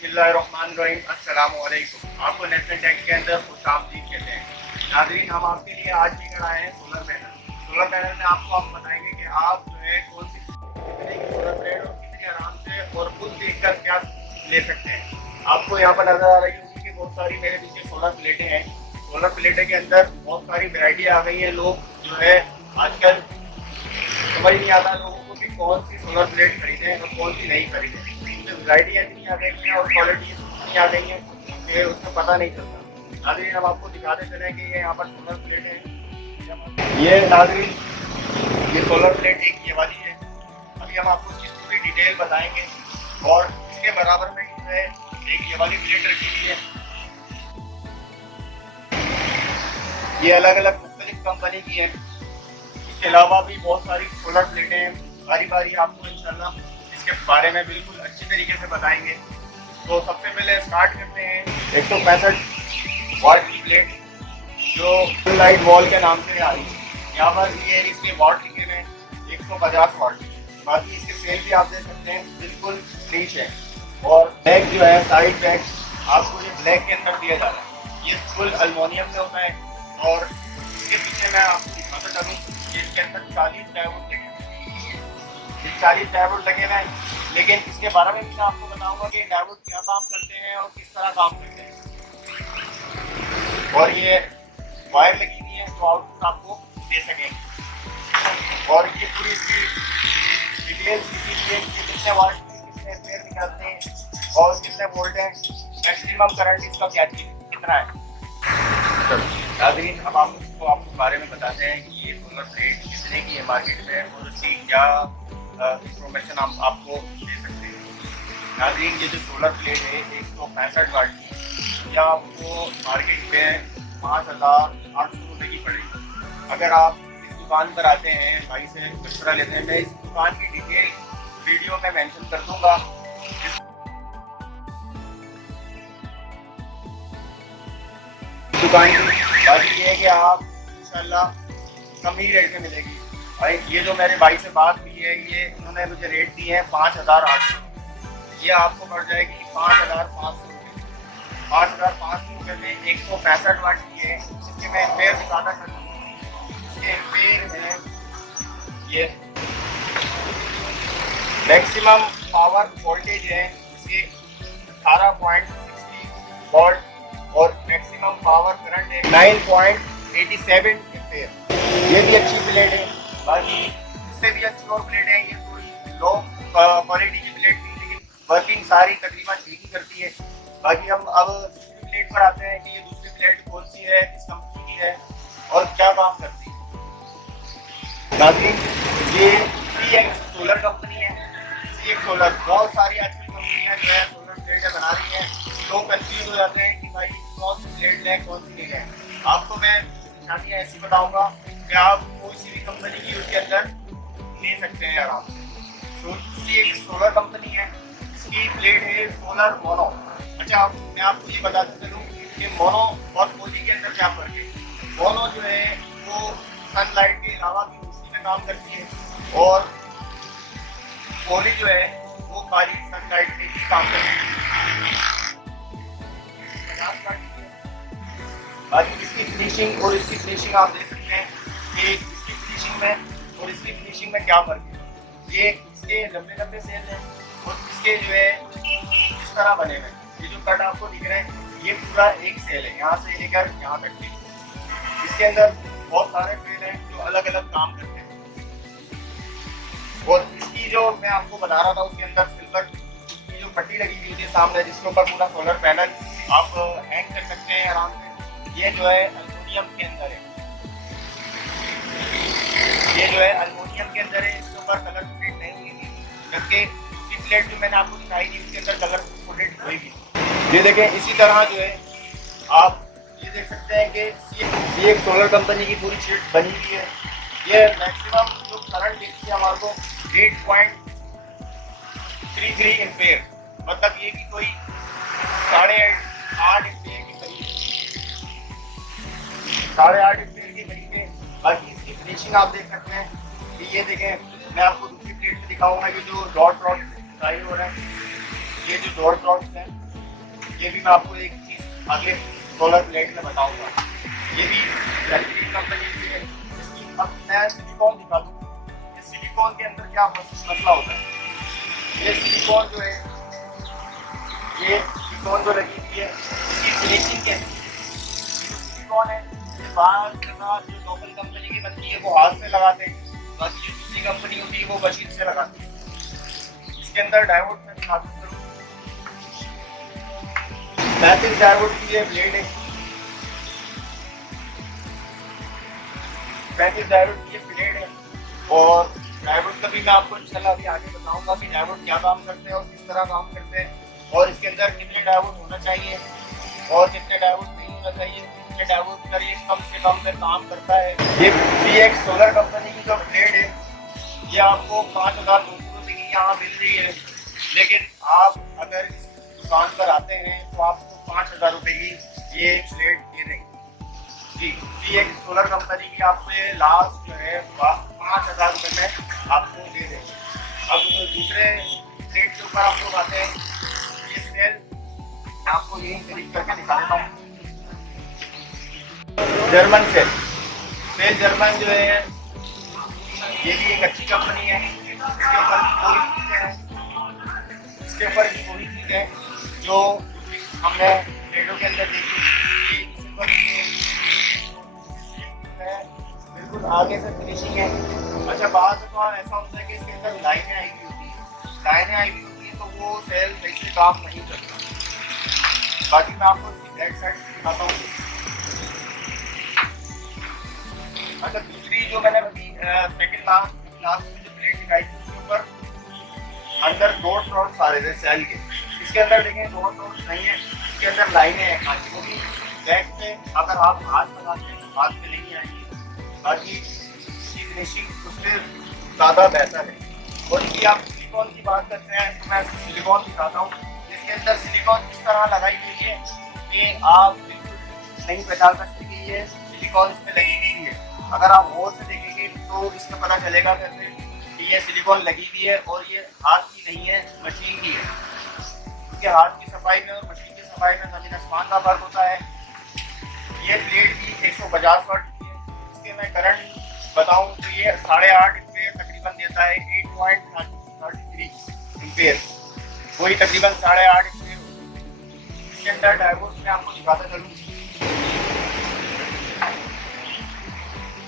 बिस्मिल्लाहिर्रहमानिर्रहीम, अस्सलामु अलैकुम। आपको नेशनल टेक के अंदर खुशामदीद कहते हैं। नाज़रीन, हम आपके लिए आज लेकर आए हैं सोलर पैनल। सोलर पैनल में आपको हम बताएंगे कि आप जो है कौन सी कितने की सोलर प्लेट और कितने आराम से और खुद देखकर क्या ले सकते हैं। आपको यहाँ पर नजर आ रही होगी कि बहुत सारी मेरे पीछे सोलर प्लेटें हैं। सोलर प्लेटें के अंदर बहुत सारी वैरायटी आ गई है। लोग जो है आजकल समझ नहीं आता लोगों को कि कौन सी सोलर प्लेट खरीदें और कौन सी नहीं खरीदें। वैरायटियाँ इतनी आ गई हैं और क्वालिटी इतनी आ गई हैं कि उसका पता नहीं चलता। नाज़रीन, हम आपको दिखाते चले कि ये यहाँ पर सोलर प्लेट है। ये नाज़रीन, ये सोलर प्लेट एक ये वाली है। अभी हम आपको इसकी पूरी डिटेल बताएंगे और इसके बराबर में जो है एक ये वाली प्लेट रखी हुई है। ये अलग अलग मुख्तलिफ कंपनी की है। इसके अलावा भी बहुत सारी सोलर प्लेटें हैं। बारी बारी आपको इंशाल्लाह इसके बारे में बिल्कुल अच्छी तरीके से बताएंगे। तो सबसे पहले स्टार्ट करते हैं 165 वाट की प्लेट जो फुल लाइट वॉल के नाम से आ रही है। यहाँ पर ये इसके वाट लिखे हुए हैं 150 वाट। बाकी इसके सेल भी आप देख सकते हैं बिल्कुल नीच है। और बैग जो है साइड बैग आपको ये ब्लैक के अंदर दिया जा रहा है। ये फुल अल्मोनियम में होता है। और इसके पीछे मैं आपको दिखाता चलूँ कि इसके अंदर 40 डायोड लगे हैं। ये 40 डायोड लगे हुए हैं। लेकिन इसके बारे में भी मैं आपको बताऊंगा कि डायोड क्या काम करते हैं और किस तरह काम करते हैं। और ये वायर लगी हुई है जो आउटपुट आपको दे सकें। और ये पूरी इसकी डिटेल्स कितने वाट कितने एम्पीयर निकालते हैं और कितने वोल्ट है, मैक्सिमम करंट इसका क्या कितना है। नाज़रीन, अब आपको बारे में बताते हैं कि ये सोलर प्लेट कितने की है मार्केट में और उसकी क्या इंफॉर्मेशन हम आपको दे सकते हैं। नाज़रीन, ये जो सोलर प्लेट है 165 वाट की, यह आपको मार्केट में 5,800 रुपये की पड़ेगी। अगर आप इस दुकान पर आते हैं, भाई से मशवरा लेते हैं, मैं इस दुकान की डिटेल वीडियो में मेंशन कर दूंगा। दुकान की बात ये है कि आप इंशाल्लाह कम ही रेट में मिलेगी। भाई, ये जो मेरे भाई से बात हुई है, ये उन्होंने मुझे रेट दिए हैं 5,800। ये आपको पड़ जाएगी 5,500 रुपये। 5,500 रुपये में 165 वाट की है। इसके मैं एम्पेयर दिखाना चाहता हूँ। इसके एम्पेयर है ये मैक्सिमम पावर वोल्टेज है इसके 18.60 वोल्ट और मैक्सिमम पावर करंट है 9.87 एम्पेयर। ये भी अच्छी प्लेट है। बाकी इससे भी अच्छी और प्लेट है। ये थोड़ी लो क्वालिटी की प्लेट थी लेकिन वर्किंग सारी तकरीबन ठीक ही करती है। बाकी हम अब दूसरी प्लेट पर आते हैं कि ये दूसरी प्लेट कौन सी है, किस कंपनी की है और क्या काम करती है। नाज़रीन, ये CX सोलर कंपनी है। CX सोलर, बहुत सारी आजकल कंपनियां जो है सोलर प्लेटें बना रही हैं। लोग कंफ्यूज हो जाते हैं कि भाई कौन सी प्लेट लें कौन सी नहीं लें। आपको मैं निशानियाँ ऐसी बताऊंगा कि आप कोई सी भी कंपनी की उसके अंदर ले सकते हैं आराम से। तो CX सोलर कंपनी है। इसकी प्लेट है सोलर मोनो। अच्छा, मैं आपको ये बताते चलूँ कि मोनो और पोली के अंदर क्या फर्क है। मोनो जो है वो सनलाइट के अलावा भी रोशनी में काम करती है और पोली जो है वो खाली सनलाइट में ही काम करती है। बाकी इसकी फिनिशिंग और इसकी फिनिशिंग आप देख सकते हैं कि इसकी फिनिशिंग में और इसकी फिनिशिंग में क्या फर्क है। ये इसके लंबे लंबे सेल हैं और इसके जो है इस तरह बने हुए हैं। ये जो कट आपको दिख रहे हैं ये पूरा एक सेल है, यहाँ से लेकर यहाँ तक की। इसके अंदर बहुत सारे फेल हैं जो अलग अलग काम करते हैं। और इसकी जो मैं आपको बता रहा था उसके अंदर सिल्वर की जो पट्टी लगी हुई है सामने, जिसके ऊपर पूरा सोलर पैनल आप हैंग कर सकते हैं आराम से। ये जो है अल्युमिनियम के अंदर है। ये जो है अल्युमिनियम के अंदर है। इसके ऊपर कलर कोटेड नहीं हुई थी, जबकि इसकी प्लेट जो मैंने आपको दिखाई थी इसके अंदर कलर कोटेड हुई थी। ये देखें, इसी तरह जो है आप ये देख सकते हैं कि ये एक सोलर कंपनी की पूरी शीट बनी हुई है। ये मैक्सिमम जो करंट देती है हमारे को 8.33 एम्पेयर, मतलब ये भी कोई 8.5 एम्पेयर के करीब, 8.5 एम्पेयर के करीब है। बाकी इसकी फिनिशिंग आप देख सकते हैं कि ये देखें, मैं आपको दूसरी प्लेट में दिखाऊंगा। ये जो डॉट रॉड हो रहा है, ये जो डॉट रॉड्स हैं ये भी मैं आपको एक चीज़ आगे सोलर प्लेट में बताऊंगा। ये भी बेहतरीन कंपनी की है। इसकी अब मैं सिलिकॉन दिखा दूँ। इस सिलिकॉन के अंदर क्या मसला होता है, ये सिलिकॉन जो है, ये सिलिकॉन जो लगी हुई है इसकी फिनिशिंग के सिलिकॉन है, बाहर जो लोकल कंपनी की बनती है वो हाथ से लगाते हैं, बाकी जो दूसरी कंपनी होती है वो मशीन से लगाते हैं। इसके अंदर डायोड में दिखाता हूँ, 35 डायोड की ये ब्लेड है, 35 डायोड की ये ब्लेड है। और डायोड का भी मैं आपको इंशाल्लाह अभी आगे बताऊंगा कि डायोड क्या काम करते हैं और किस तरह काम करते हैं, और इसके अंदर कितने डायोड होना चाहिए और कितने डायोड नहीं होना चाहिए, कितने डायोड का ये कम से कम में काम करता है। ये CX सोलर कंपनी की जो ब्लेड है ये आपको 5,200 रुपये की यहाँ मिल रही है, लेकिन आप अगर इस दुकान पर आते हैं तो आपको 5,000 रुपये की ये ब्लेड दे देंगे जी। CX सोलर कंपनी की आपसे लास्ट जो है 5,000 रुपये में आपको दे देंगे। अब दूसरे प्लेट के ऊपर आप लोग आते हैं, ये सेल आपको यही खरीद करके दिखा देता हूँ। जर्मन सेल जर्मन जो है ये भी एक अच्छी कंपनी है। इसके ऊपर की कोई चीज़ है जो हमने प्लेटों के अंदर देखी, बिल्कुल आगे से फिनिशिंग है। अच्छा, बाद में ऐसा होता है कि इसके अंदर लाइनें आई हुई होती है, तो वो सेल सही से काम नहीं करता। बाकी मैं आपको इसकी बैक साइड दिखाता हूँ। अच्छा, दूसरी जो मैंने अभी सेकंड लास्ट में जो प्लेट दिखाई थी उसके ऊपर अंदर डॉट्स आ रहे थे सेल के, इसके अंदर देखें डॉट्स नहीं है, इसके अंदर लाइनें हैं खाली, वो भी बैक पे अगर आप हाथ लगाते हैं हाथ में नहीं आएंगी। बाकी इसकी फिनिशिंग उससे ज़्यादा बेहतर है। और इसकी आप सिलिकॉन की बात करते हैं तो मैं सिलिकॉन दिखाता हूँ। इसके अंदर सिलिकॉन किस तरह लगाई हुई है कि आप बिल्कुल नहीं पहचान सकते कि ये सिलिकॉन इसमें लगी हुई है। अगर आप गौर से देखेंगे तो इसमें पता चलेगा कैसे कि ये सिलिकॉन लगी हुई है और ये हाथ की नहीं है, मशीन की है। क्योंकि हाथ की सफाई में और मशीन की सफाई में ज़मीन आसमान का फर्क होता है। ये प्लेट भी 150 वाट की है। इसके मैं करंट बताऊं तो ये 8.5 एम्पेयर तकरीबन देता है, 8.33 एम्पेयर, वही तकरीबन 8.5 एम्पेयर। इसके अंदर डायोड मैं आपको दिखाता चलूँ,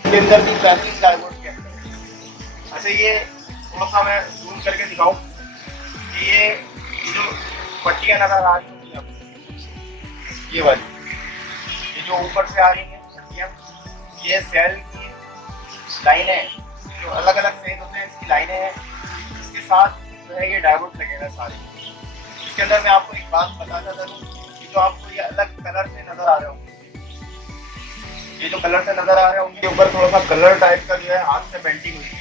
इसके अंदर भी 35 डायोड के अंदर। अच्छा, ये थोड़ा सा मैं जूम करके दिखाऊं कि ये जो पट्टियाँ नजर आ रही हैं आपको, ये वाली ये जो ऊपर से आ रही हैं पट्टियाँ, ये सेल की लाइनें हैं, जो अलग अलग सेल होते हैं इसकी लाइनें हैं। इसके साथ जो है ये डायोड लगेगा सारे। इसके अंदर मैं आपको एक बात बताता चलूँ कि जो आपको ये अलग कलर से नजर आ रहे होंगे, ये जो कलर से नजर आ रहे होंगे, ऊपर थोड़ा सा कलर टाइप का जो है हाथ से पेंटिंग हुई है।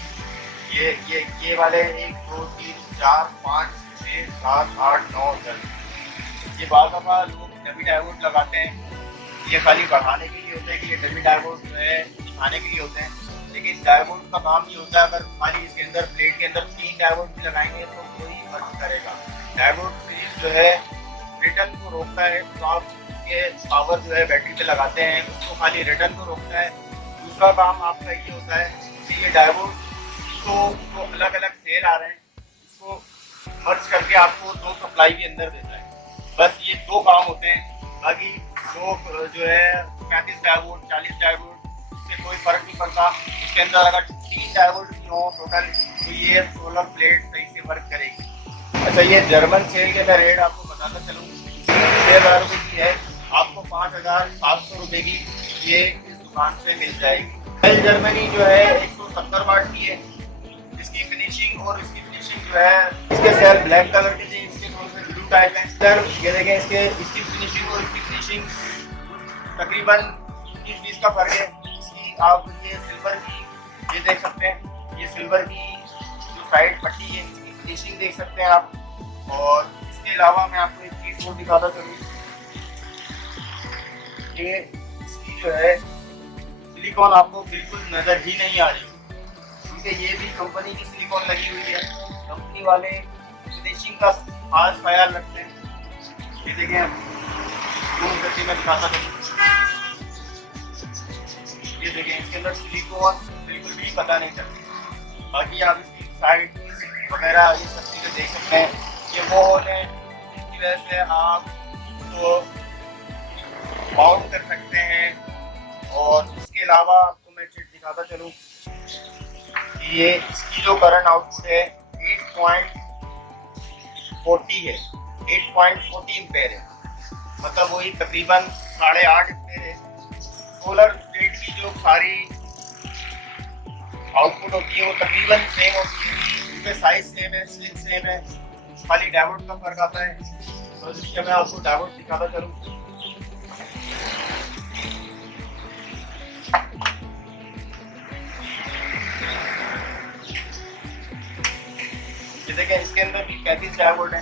ये वाले 1 2 3 4 5 6 7 8 9 10, ये बार दफा लोग डमी डायोड लगाते हैं। ये खाली बढ़ाने के लिए होता है कि ये डमी डायोड जो है दिखाने के लिए होते हैं, लेकिन डायोड का काम ये होता है अगर खाली इसके अंदर प्लेट के अंदर 3 डायोड भी लगाएंगे तो कोई फर्क करेगा। डायोड सीरीज जो है रिटर्न को रोकता है, तो आप ये पावर जो है बैटरी पे लगाते हैं उसको खाली रिटर्न को रोकता है। दूसरा काम आपका ये होता है कि ये डायोड को जो अलग अलग सेल आ रहे हैं इसको मर्ज करके आपको 2 सप्लाई के अंदर देता है। बस ये 2 काम होते हैं। बाकी जो है 35 डायोड 40 डायोड इससे कोई फर्क नहीं पड़ता। इसके अंदर अगर 3 डायोड भी हो टोटल तो ये सोलर प्लेट सही से वर्क करेगी। अच्छा, ये जर्मन सेल के मैं रेट आपको बताता चलूँ, 6,000 रुपये की है, आपको 5,700 रुपये की ये इस दुकान से मिल जाएगी। सेल जर्मनी जो है 170 वाट की है। इसकी फिनिशिंग और इसकी फिनिशिंग जो है, इसके सेल ब्लैक कलर के थे, इसके थोड़े से ब्लू टाइप है। सर ये देखें, इसकी फिनिशिंग और इसकी फिनिशिंग तकरीबन 19-20 का फर्क है। इसकी आप ये सिल्वर की ये देख सकते हैं, ये सिल्वर की जो साइड पट्टी है इसकी फिनिशिंग देख सकते हैं आप। और इसके अलावा मैं आपको एक चीज़ और दिखाता चलूँ, ये इसकी जो है सिलिकॉन आपको बिल्कुल नज़र ही नहीं आ रही, क्योंकि ये भी कंपनी की सिलिकॉन लगी हुई है। कंपनी वाले फिनिशिंग का खास ख्याल रखते हैं। ये देखें, जूम करके मैं दिखाता हूँ। ये देखिए इसके अंदर सिलिकॉन बिल्कुल भी पता नहीं चलती। बाकी आप इसकी साइड वगैरह ये सब चीज़ें देख सकते हैं, ये वो होल है जिसकी वजह से आप तो माउंट कर सकते हैं। और इसके अलावा आपको मैं चिट दिखाता चलूँ कि ये इसकी जो करंट आउटपुट है 8.40 है, 8.40 एम्पेयर है, मतलब वही तकरीबन 8.5 एम्पेयर है। सोलर प्लेट की जो सारी आउटपुट होती है वो तकरीबन सेम होती है, इसमें साइज सेम है, स्लिंग सेम है, खाली डायोड का फर्क आता है। तो इसलिए मैं आपको डायोड दिखाता चलूँ। ये देखें इसके अंदर भी 35 डायोड है।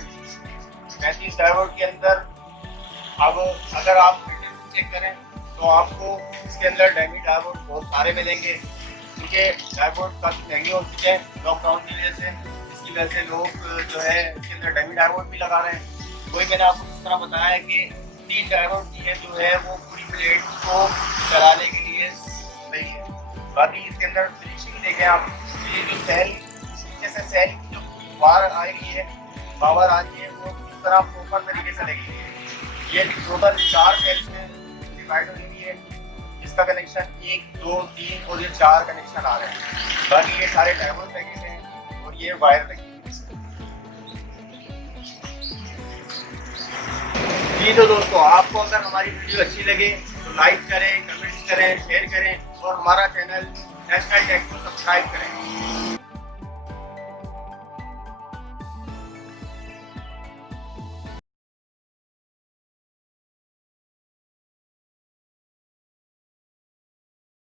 35 डायोड के अंदर अब अगर आप चेक करें तो आपको इसके अंदर डमी डायोड बहुत सारे मिलेंगे, क्योंकि डायोड काफ़ी महंगे हो चुके हैं लॉकडाउन की वजह से। इसकी वजह से लोग जो है इसके अंदर डमी डायोड भी लगा रहे हैं। वही मैंने आपको इस तरह बताया कि 3 डायोड की है जो है वो पूरी प्लेट को चलाने के लिए सही है। बाकी इसके अंदर फिनिशिंग देखें आप, ये जो सेल जैसे सेल की जो पावर आ रही है वो इस तरह प्रॉपर तरीके से लगी है। ये टोटल 4 सेल्स में डिवाइड हो रही है, इसका कनेक्शन 1, 2, 3 और ये 4 कनेक्शन आ रहे हैं। बाकी ये सारे डायोड लगे हैं और ये वायर लगी है। जी तो दोस्तों, आपको अगर हमारी वीडियो अच्छी लगे तो लाइक करें, कमेंट करें, शेयर करें और हमारा चैनल नेशनल टेक को सब्सक्राइब करें।